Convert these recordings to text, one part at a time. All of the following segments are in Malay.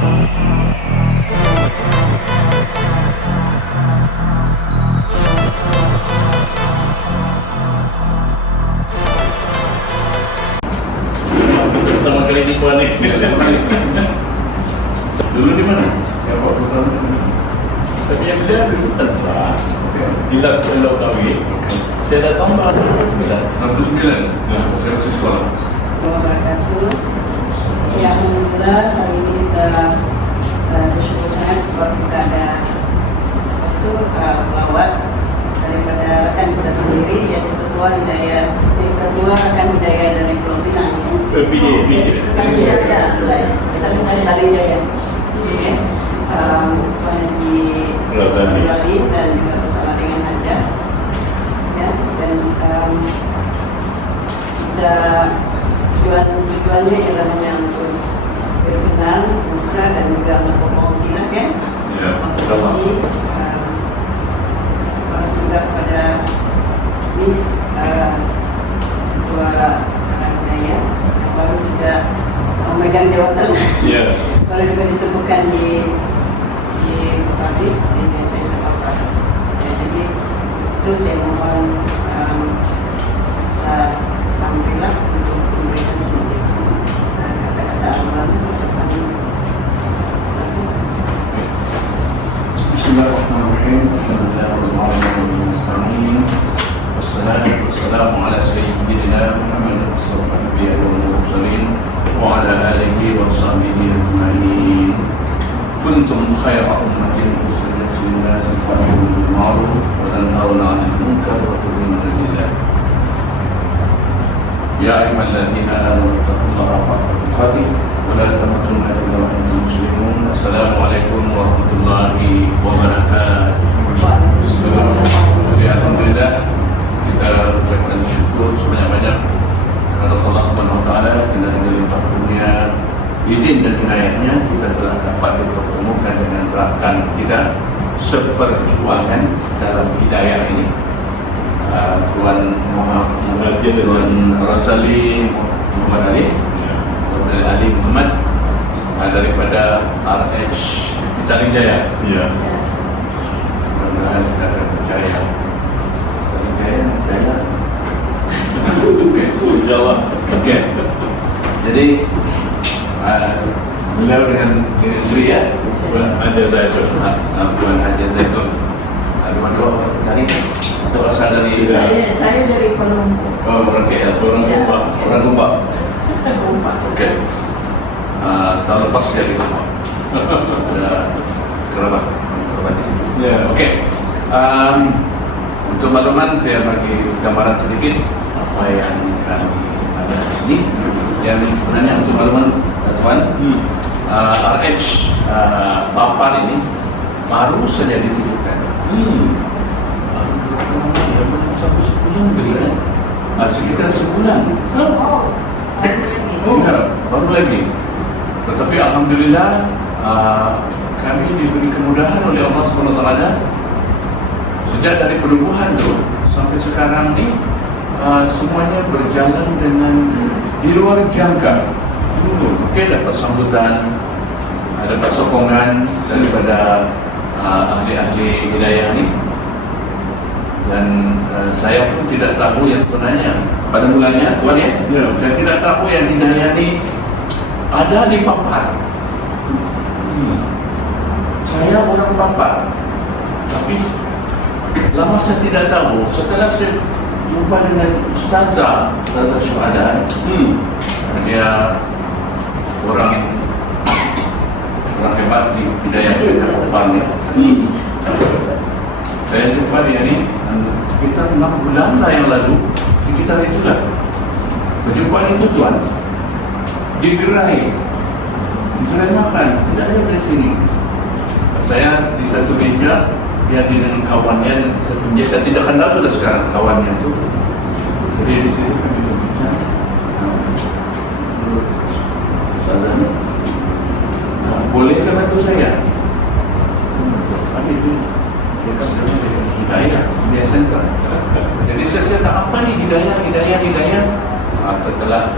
Pertama kali jumpa nih. Dulu di mana? Siapa pertama? Saya beliau dulu tentara di Laut Kawin. Saya datang pada 69. Nah, saya masih sekolah. Wabarakatuh. Ya, alhamdulillah hari ini kita bersyukur sangat sebab kita ada waktu melawat daripada rekan kita sendiri, yaitu ketua rekan Hidayah dari Pulau Pinang. Tadi Jaya. Haji Razali dan juga bersama dengan Haja. Ya, dan kita tujuannya adalah untuk berkenan, mesra dan juga untuk berfungsi ya. Konservasi juga kepada ini ketua Hidayah yang baru juga memegang jawatan. Baru juga ditemukan di pabrik di desa Interpapar. Ya, jadi itu saya mohon setelah alhamdulillah untuk memberikan sedikit kata-kata awal. Bismillahirrahmanirrahim. Alhamdulillahirrahmanirrahim. Wassalatu wassalamu ala sayyidina Muhammad sallallahu alaihi wa ala alihi wa sahbihi ajma'in. Kuntum khayra ummatin ukhrijat lin-nas ta'muruna bil ma'ruf wa tanhauna 'anil munkar wa tu'minuna billah. Ya ayyuhalladzina amanu taqullaha haqqa tuqatih wa la tamutunna illa wa antum muslimun. Assalamualaikum warahmatullahi wabarakatuh. Jadi alhamdulillah kita ucapkan syukur sebanyak-banyak kepada Allah Subhanahu wa taala dengan limpah kurnia izin dan hidayahnya kita telah dapat dipertemukan dengan rakan kita seperjuangan dalam hidayah ini, Tuan Razali Muhammad daripada RH Petaling Jaya. Mudah-mudahan kita akan percaya Jaya. Oke. Jadi beliau dengan istri ya, Tuan Haji Zaitun. Dua tadi atau asal dari Saya dari Kuala Lumpur. Oh, orang KL, orang Gombak. Oke. Tahun lepas saya di Gombak. Ada kerabat di sini. Oke. Untuk makluman saya bagi gambaran sedikit apa yang kami ada di sini. Yang sebenarnya untuk makluman Tuan, RH Papar ini baru saja ditujukan. Satu sebulan berikan, sekitar sebulan. Ya, baru lagi. Tetapi alhamdulillah kami diberi kemudahan oleh Allah SWT. Sejak dari penubuhan itu sampai sekarang ini semuanya berjalan dengan di luar jangka. Oke, dapat sambutan, dapat sokongan daripada ahli-ahli hidayah ini. Dan saya pun tidak tahu yang sebenarnya pada mulanya, Tuan ya, saya tidak tahu yang hidayah ini ada di Papar. Saya orang Papar, tapi lama saya tidak tahu. Setelah saya jumpa dengan Ustazah Syuhada, dia orang hebat di hidayah Papar. Saya jumpa dia ini sekitar 6 bulan yang lalu, sekitar itulah perjumpaan itu Tuan, digerai makan, tidak ada dari sini. Saya di satu meja, dia dengan kawannya, satu meja, saya tidak kenal sudah sekarang kawannya itu. Jadi di sini kami berbicara, saudara, boleh bantu saya? Tapi itu kita sudah hidayah, dia center. Jadi saya tak apa nih hidayah. Setelah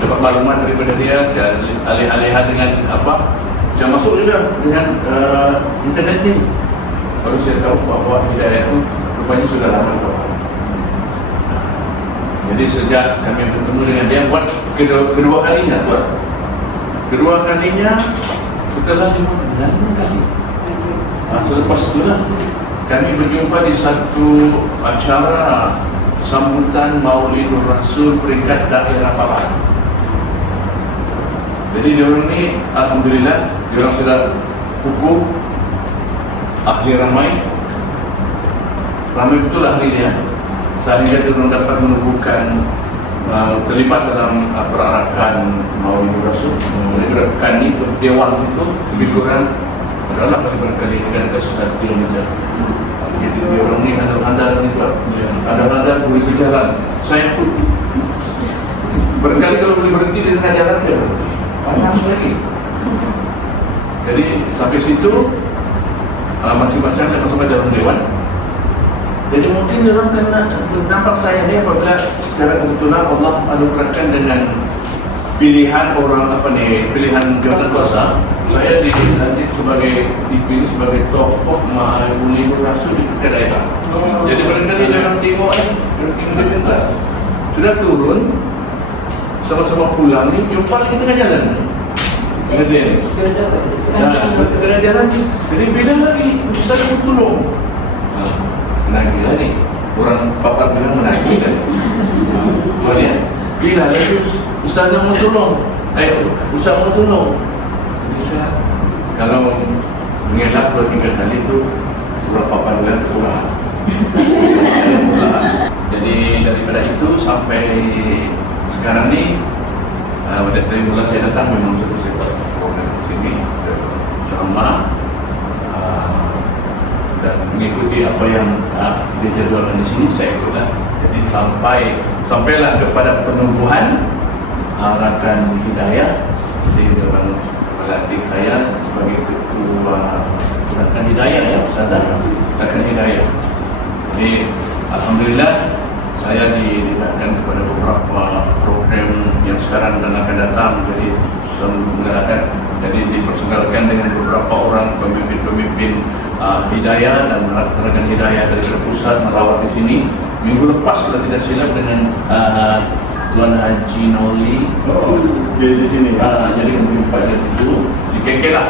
dapat maklumat daripada dia, saya alih-alih dengan apa, saya masuk juga dengan internet ni, baru saya tahu bahawa hidayah itu rupanya sudah lama kawan. Jadi sejak kami bertemu dengan dia, buat kedua kalinya tuan, kedua kalinya setelah 5 bulan kali. Selepas itulah kami berjumpa di satu acara sambutan Maulidur Rasul peringkat daerah Papua. Jadi diorang ni alhamdulillah diorang sudah kukuh, ahli ramai betul ahli dia, sehingga diorang dapat menubuhkan terlibat dalam perarakan Maulidur Rasul. Gerakan ni dewan itu lebih kurang adalah barangkali dengan ke-1 kilometer. Jadi diorang ni handal-handal ni tuan, handal-handal boleh berjalan. Saya pun barangkali kalau boleh berhenti di tengah jalan saya berhenti. Panas lagi. Jadi sampai situ masing-masing ada masuk ke dalam dewan. Jadi mungkin dalam kena nampak saya ni apabila secara kebetulan Allah anugerahkan dengan pilihan orang pilihan jabatan kuasa, saya dilantik dipilih sebagai tokoh Maulidur Rasul di daerah. Jadi barangkali dalam tengok dia minta sudah turun sama-sama pulang ni, jumpa lagi tengah jalan. Kemudian tengah jalan, jadi bila lagi Ustaz mau tolong, menagih lah ni, orang Papua bilang menagih kan. Bila lagi Ustaz mau tolong, Ustaz mau tolong. Bisa kalau mengelak 2-3 kali tu orang Papua bilang kurang. Jadi daripada itu sampai sekarang ni, dari mula saya datang memang sudah saya buat program sini ceramah dan mengikuti apa yang dijadwalkan di sini, saya ikutlah. Jadi sampailah kepada penubuhan Arakan Hidayah. Jadi orang melantik saya sebagai ketua Arakan Hidayah, ya Ustazah Arakan Hidayah. Jadi alhamdulillah saya didedahkan kepada beberapa program yang sekarang dan akan datang. Jadi mengadakan, jadi dipersenggarakan dengan beberapa orang pemimpin-pemimpin hidayah dan rekan hidayah dari pusat melawat di sini. Minggu lepas kalau tidak silap dengan Tuan Haji Noli. Di sini. Jadi berjumpanya itu di KK lah.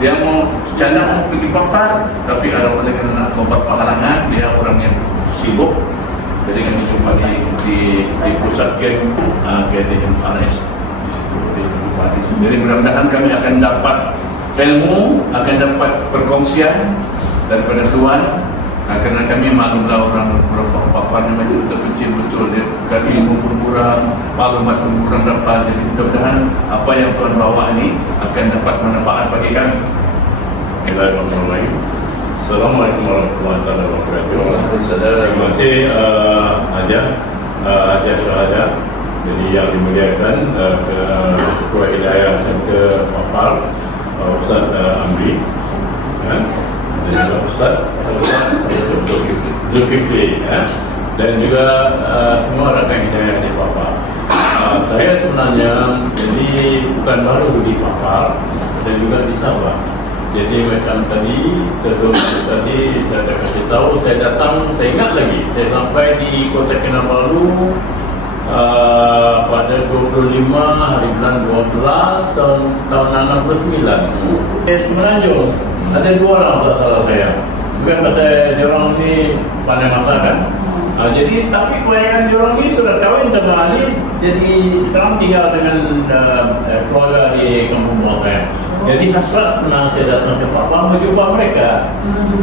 Dia mau secara mau pergi Papua, tapi ada oleh kerana beberapa halangan, dia orang yang sibuk. Jadi kami jumpa di pusat camp KDMRS di situ, di situ. Jadi mudah-mudahan kami akan dapat ilmu, akan dapat perkongsian daripada Tuan. Kerana kami maklumlah orang Papua memang terpencil betul, dia bukan ilmu pun kurang, maklumat pun kurang dapat. Jadi mudah-mudahan apa yang Tuan bawa ini akan dapat manfaat bagi kami. Bismillahirrahmanirrahim. Assalamualaikum warahmatullahi wabarakatuh. Terima kasih Haji Syahada, jadi yang dimuliakan ke Ketua Hidayah Center Papar, Ustaz Amri, dan juga Ustaz Zulkifli, dan juga semua rakan hidayah di Papar. Saya sebenarnya jadi bukan baru di Papar dan juga di Sabah. Jadi macam tadi saya kasih tahu, saya datang, saya ingat lagi, saya sampai di Kota Kinabalu pada 25 hari bulan 12 tahun 69. Semenanjung ada 2 orang tak salah saya. Bukan pasal diorang ni pandai masak kan. Jadi tapi kebanyakan diorang ni sudah kahwin sama ahli, jadi sekarang tinggal dengan keluarga di kampung bawah saya. Jadi hasrat sebenarnya saya datang ke Papua menjumpa mereka.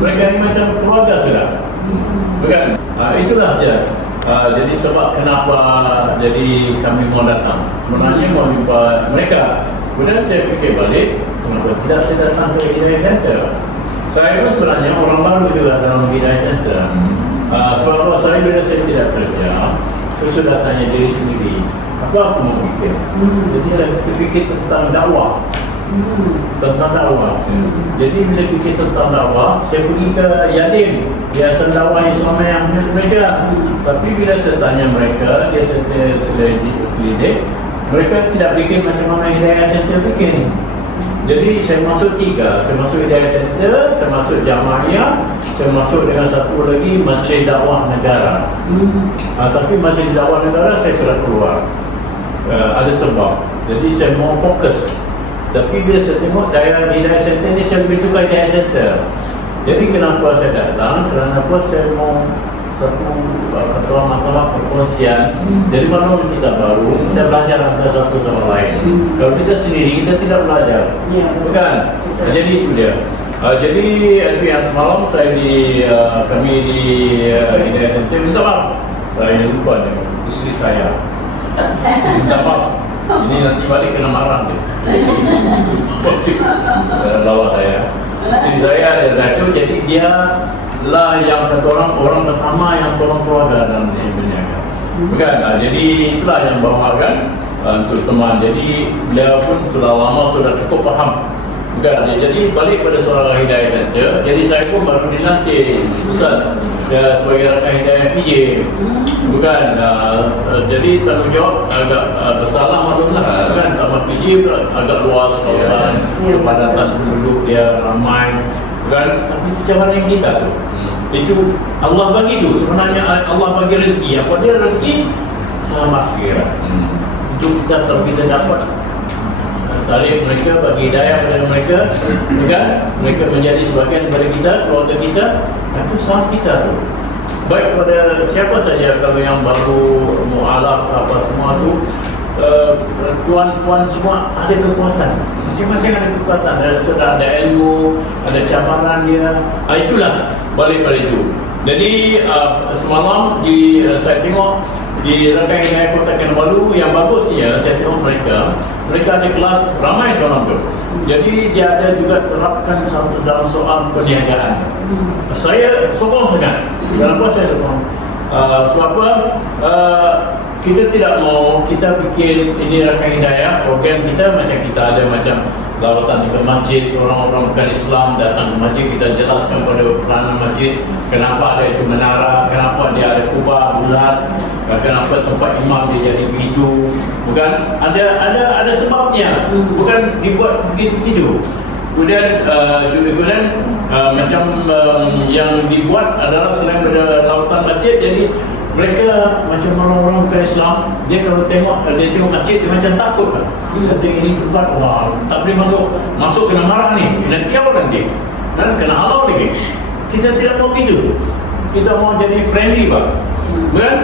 Mereka ini macam keluarga sudah, bukan? Itulah dia. Jadi sebab kenapa jadi kami mau datang, sebenarnya mau jumpa mereka. Kemudian saya fikir balik, kenapa tidak saya datang ke Hidayah Center? Saya pun sebenarnya orang baru juga dalam Hidayah Center. Sebab saya bila saya tidak kerja, saya sudah tanya diri sendiri, apa aku mau fikir? Jadi saya fikir tentang dakwah. Tentang dakwah. Jadi bila fikir tentang dakwah, saya pergi ke Yadim, Yayasan Dakwah Islam yang mereka. Tapi bila saya tanya mereka, dia sudah selidik, mereka tidak bikin macam mana Hidayah Center bikin. Jadi saya masuk 3, saya masuk Hidayah Center, saya masuk Jamaiyah, saya masuk dengan satu lagi Majlis Dakwah Negara. Tapi Majlis Dakwah Negara saya sudah keluar. Ada sebab. Jadi saya mau fokus. Tapi bila saya tengok Hidayah Center ni, saya lebih suka Hidayah Center. Jadi kenapa saya datang? Kerana apa, saya mau satu ketua masalah perkongsian. Dari mana kita baru, kita belajar antara satu sama lain. Kalau kita sendiri, kita tidak belajar. Bukan? Jadi itu dia. Jadi itu yang semalam saya kami di Hidayah Center, minta maaf. Saya lupa dengan isteri saya. Minta maaf. Ini nanti balik kena marah dia. Lawan saya. Isteri saya ada satu, jadi dia lah yang kata orang pertama yang tolong keluarga dalam berniaga. Bukan? Jadi itulah yang bawakan untuk teman. Jadi beliau pun sudah lama, sudah cukup faham. Bukan? Jadi balik pada soal Hidayah Center. Jadi saya pun baru dilantik Ustaz sebagai rakan Hidayah PJ. Bukan? Jadi tanggungjawab agak bersalah maklumlah. Bukan? Sama PJ agak luas kawasan, kepadatan penduduk dia ramai. Bukan? Tapi cabaran kita tu, itu Allah bagi tu. Sebenarnya Allah bagi rezeki. Apa dia rezeki? Selamat akhirat. Itu kita terbiasa dapat. Tarik mereka, bagi hidayah kepada mereka, bukan? Mereka menjadi sebagian daripada kita, keluarga kita. Itu salah kita tu. Baik pada siapa saja, kalau yang baru mu'alaf apa semua tu, tuan-tuan semua ada kekuatan. Masing-masing ada kekuatan. Ada ilmu, ada cabaran dia. Itulah balik pada itu. Jadi semalam saya tengok di rakan Hidayah Kota Kinabalu, yang bagusnya saya tengok mereka ada kelas ramai seorang tu. Jadi dia ada juga terapkan dalam soal perniagaan. Saya sokong sangat. Kenapa saya sokong? Sebab apa? Kita tidak mau kita bikin ini rakan Hidayah, program kita macam kita ada macam lawatan ke masjid, orang-orang bukan Islam datang ke masjid, kita jelaskan pada peranan masjid kenapa ada itu menara, kenapa dia ada kubah bulat, kenapa tempat imam dia jadi begitu. Bukan? Ada sebabnya, bukan dibuat begitu. Kemudian macam yang dibuat adalah selain pada lawatan masjid, jadi mereka macam orang-orang bukan Islam, dia kalau tengok masjid, dia macam takut lah. Dia kata ini tempat, wah tak boleh masuk kena marah ni, nanti apa nanti? Dan kena halau lagi. Kita tidak mau gitu. Kita mau jadi friendly pak. Bukan?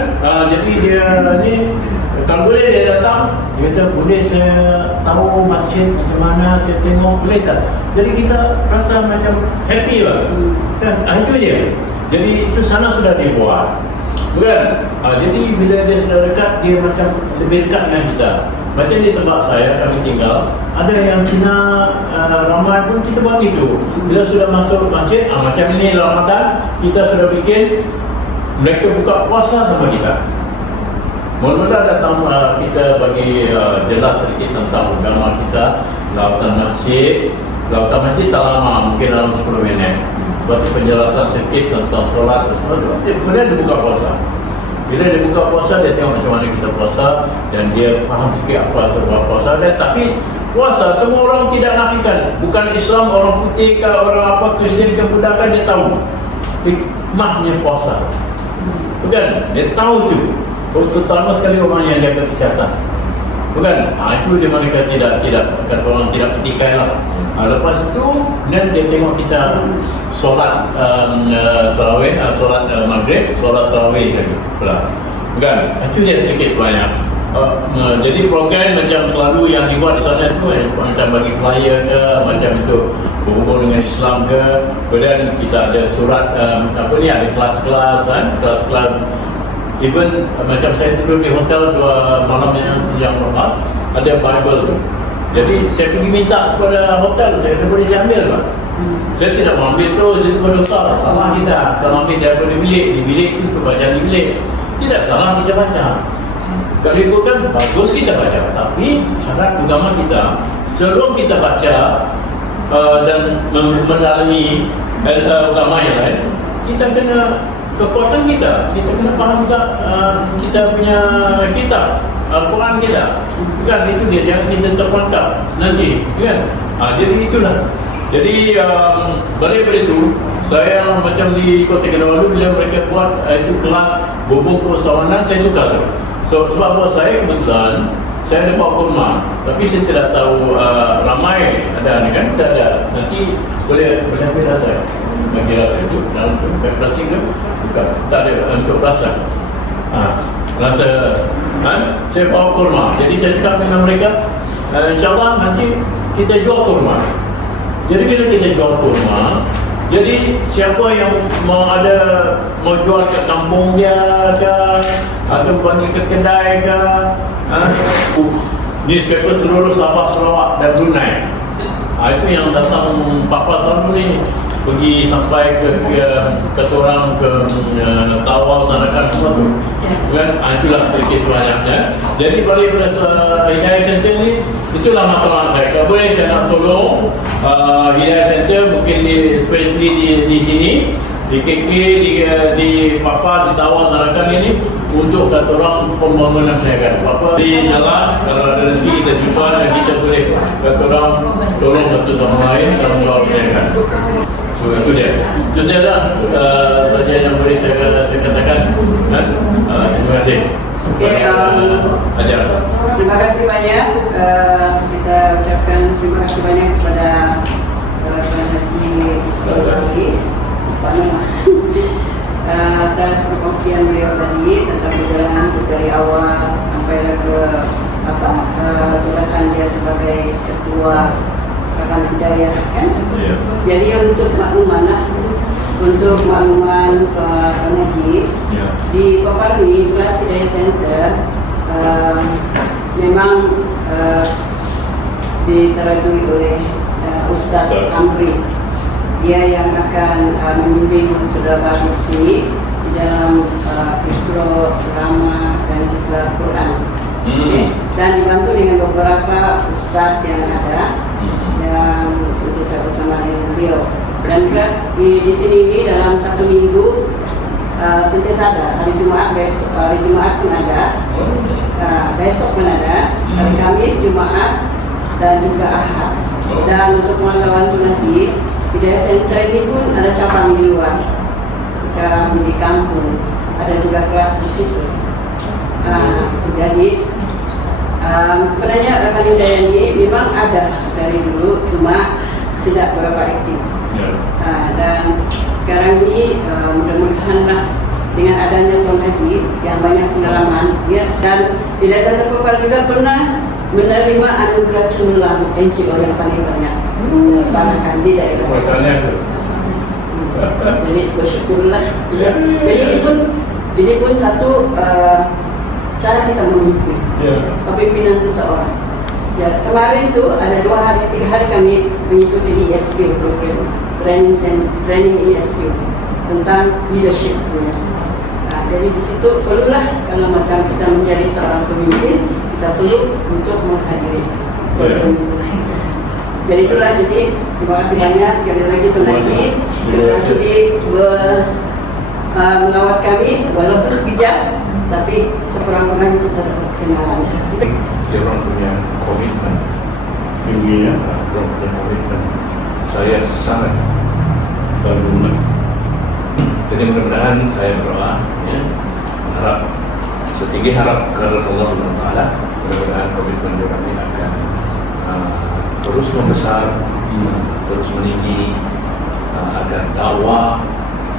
Jadi dia ni, kalau boleh dia datang, dia kata boleh saya tahu masjid macam mana, saya tengok, boleh tak? Jadi kita rasa macam happy lah. Kan? Itu je. Jadi itu sana sudah dibuat. Bukan? Jadi bila dia sudah dekat, dia macam lebih dekat dengan kita. Macam di tempat saya, kami tinggal, ada yang Cina ramai pun kita buat gitu. Bila sudah masuk masjid, macam ini Ramadan, kita sudah bikin, mereka buka puasa sama kita. Mula-mula datang kita bagi jelas sedikit tentang agama kita, lawatan masjid tak lama, mungkin dalam 10 minit. Buat penjelasan sedikit tentang solat dan semua. Kemudian dia buka puasa. Bila dia buka puasa, dia tengok macam mana kita puasa dan dia faham sikit apa sebab puasa. Dan tapi puasa semua orang tidak nafikan. Bukan Islam, orang putih ke orang apa, Kristian ke Buddha kan, dia tahu hikmahnya puasa. Bukan? Dia tahu tu. Terutama sekali orang yang jaga kesihatan. Bukan? Itu dia mereka tidak kata orang tidak petikai lah. Lepas itu, dan dia tengok kita solat tarawih, solat maghrib, solat tarawih tadi. Bukan? Itu dia sedikit banyak. Jadi program macam selalu yang dibuat di sana tu macam bagi flyer ke, macam itu berhubung dengan Islam ke. Kemudian kita ada surat ada kelas-kelas kan, kelas-kelas. Even macam saya tidur di hotel 2 malam yang lepas, ada Bible tu. Jadi saya pergi minta kepada hotel, saya kata boleh saya ambil tak? Saya tidak mau ambil terus, itu berdosa. Salah kita. Kalau ambil daripada di bilik itu baca di bilik. Tidak salah kita baca. Kalau ikutkan bagus kita baca. Tapi syarat agama kita, sebelum kita baca dan mendalami agama yang lain, kita kena kekuatan kita kena faham juga kita punya kitab. Al-Quran kita. Kan itu dia, jangan kita terperangkap nanti, kan? Jadi itulah. Jadi balik pada itu, saya macam di Kota Kinabalu bila mereka buat itu kelas bubuk keusahawanan, saya suka tu. So sebab buat saya kebetulan saya ada bawa kurma, tapi saya tidak tahu ramai ada ni kan, saya ada. Nanti boleh ambil rasa, bagi rasa itu dalam tu, plastik tu, bukan, tak ada untuk rasa. Rasa, saya bawa kurma. Jadi saya cakap dengan mereka, insyaAllah nanti kita jual kurma. Jadi bila kita jual kurma, jadi siapa yang mau jual ke kampung dia ke, atau pergi ke kedai ke, newspaper seluruh Sabah, Sarawak dan Brunei. Itu yang datang 4 tahun ni pergi sampai ke orang ke Tawau sana kan semua tu. Kan itulah kes banyaknya. Jadi balik pada Hidayah Center ni, itulah masalah saya. Kalau boleh saya nak tolong Hidayah Center mungkin especially di sini, di KK, di Papa, di Tawau Sarakan ini untuk kata orang pembangunan saya kan. Apa di jalan kalau ada rezeki kita jumpa dan kita boleh kata orang tolong satu sama lain dalam jawab saya kan. Itu dia. Itu saja saja yang boleh saya katakan. Terima kasih. Okey, Ajar. terima kasih banyak. Kita ucapkan terima kasih banyak kepada Haji Pak Nama atas perkongsian beliau tadi tentang perjalanan dari awal sampai ke tugasan dia sebagai ketua Rakan Hidayah kan. Ya. Jadi untuk makluman Pak Haji, di Paparni kelas Hidayah Center memang diterajui oleh Ustaz Amri. Dia yang akan membimbing saudara baru di sini di dalam Iqra, Rama dan juga Quran. Okay? Dan dibantu dengan beberapa ustaz yang ada yang sentiasa bersama dengan beliau. Dan kelas di sini ini dalam 1 minggu sentiasa ada. Hari Jumaat pun ada, besok pun ada, hari Kamis, Jumaat dan juga Ahad. Dan untuk kawan-kawan tu nanti Hidayah Center ini pun ada cabang di luar, di kampung, ada juga kelas di situ. Jadi sebenarnya Rakan Hidayah ini memang ada dari dulu, cuma tidak berapa aktif. Dan sekarang ini mudah-mudahanlah dengan adanya Tuan Haji yang banyak pengalaman, dan Hidayah Center Papar juga pernah menerima anugerah cemerlang NGO yang paling banyak dilaksanakan di daerah. Jadi bersyukurlah. Jadi ini pun satu cara kita memimpin kepemimpinan seseorang. Ya, kemarin tu ada 3 hari kami mengikuti ESQ program training ESQ tentang leadership. Jadi di situ perlulah kalau macam kita menjadi seorang pemimpin, kita perlu untuk menghadiri. Jadi itulah, jadi terima kasih banyak sekali lagi Tuan Haji. Terima kasih melawat kami walaupun sekejap, tapi sekurang-kurangnya kita dapat kenalan. Dia orang punya komitmen. Ini ya. Orang punya komitmen. Saya sangat Bagus. Jadi mudah-mudahan saya berdoa, harap setinggi harap kepada Allah SWT, mudah-mudahan komitmen kami akan terus membesar, terus meninggi, agar dakwah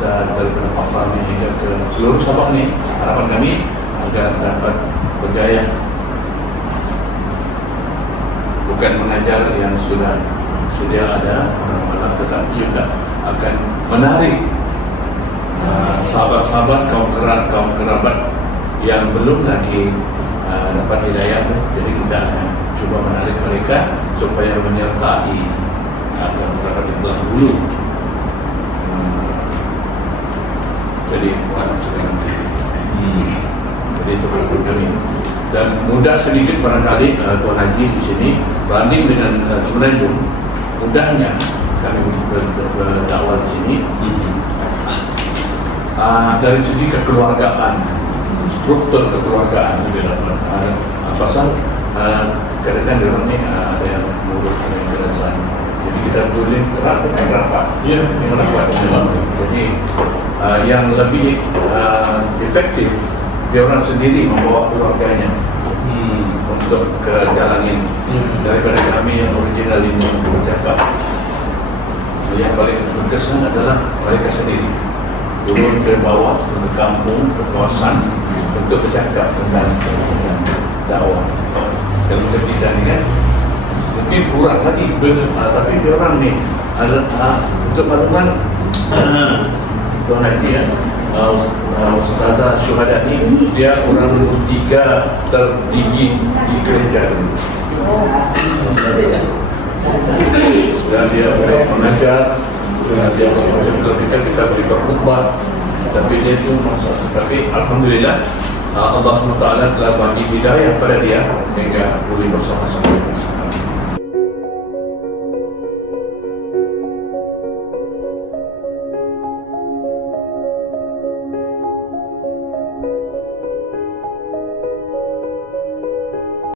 dan daripada paparnya hingga ke seluruh Sabah ni, harapan kami agar dapat berjaya, bukan mengajar yang sudah sedia ada orang-orang, tetapi juga akan menarik sahabat-sahabat, kaum kerabat yang belum lagi dapat hidayah. Jadi kita akan cuba menarik mereka supaya menyertai agar mereka dibelah dulu. Jadi jadi itu harapan kami. Dan mudah sedikit barangkali Tuan Haji di sini banding dengan Semenanjung, mudahnya kami berdakwah di sini. Dari segi kekeluargaan, struktur kekeluargaan pasal kadang-kadang dia orang ni ada yang murut, ada yang kerasan. Jadi kita boleh gerak dengan rapat. Ya. Dengan rapat. Jadi yang lebih efektif dia orang sendiri membawa keluarganya untuk ke jalan ini daripada kami yang original ini bercakap. Yang paling berkesan adalah mereka sendiri turun ke bawah, ke kampung, ke kawasan untuk bercakap tentang dakwah. Dan kita ni kan mungkin kurang lagi, tapi dia orang ni ada untuk makluman Tuan Haji ya, Ustazah Syuhada ni dia orang nombor 3 tertinggi di gereja dulu. Dan dia mengajar, dia macam kita beri khutbah, tapi dia tu masuk. Tapi alhamdulillah Allah SWT telah bagi hidayah pada dia sehingga boleh bersama-sama.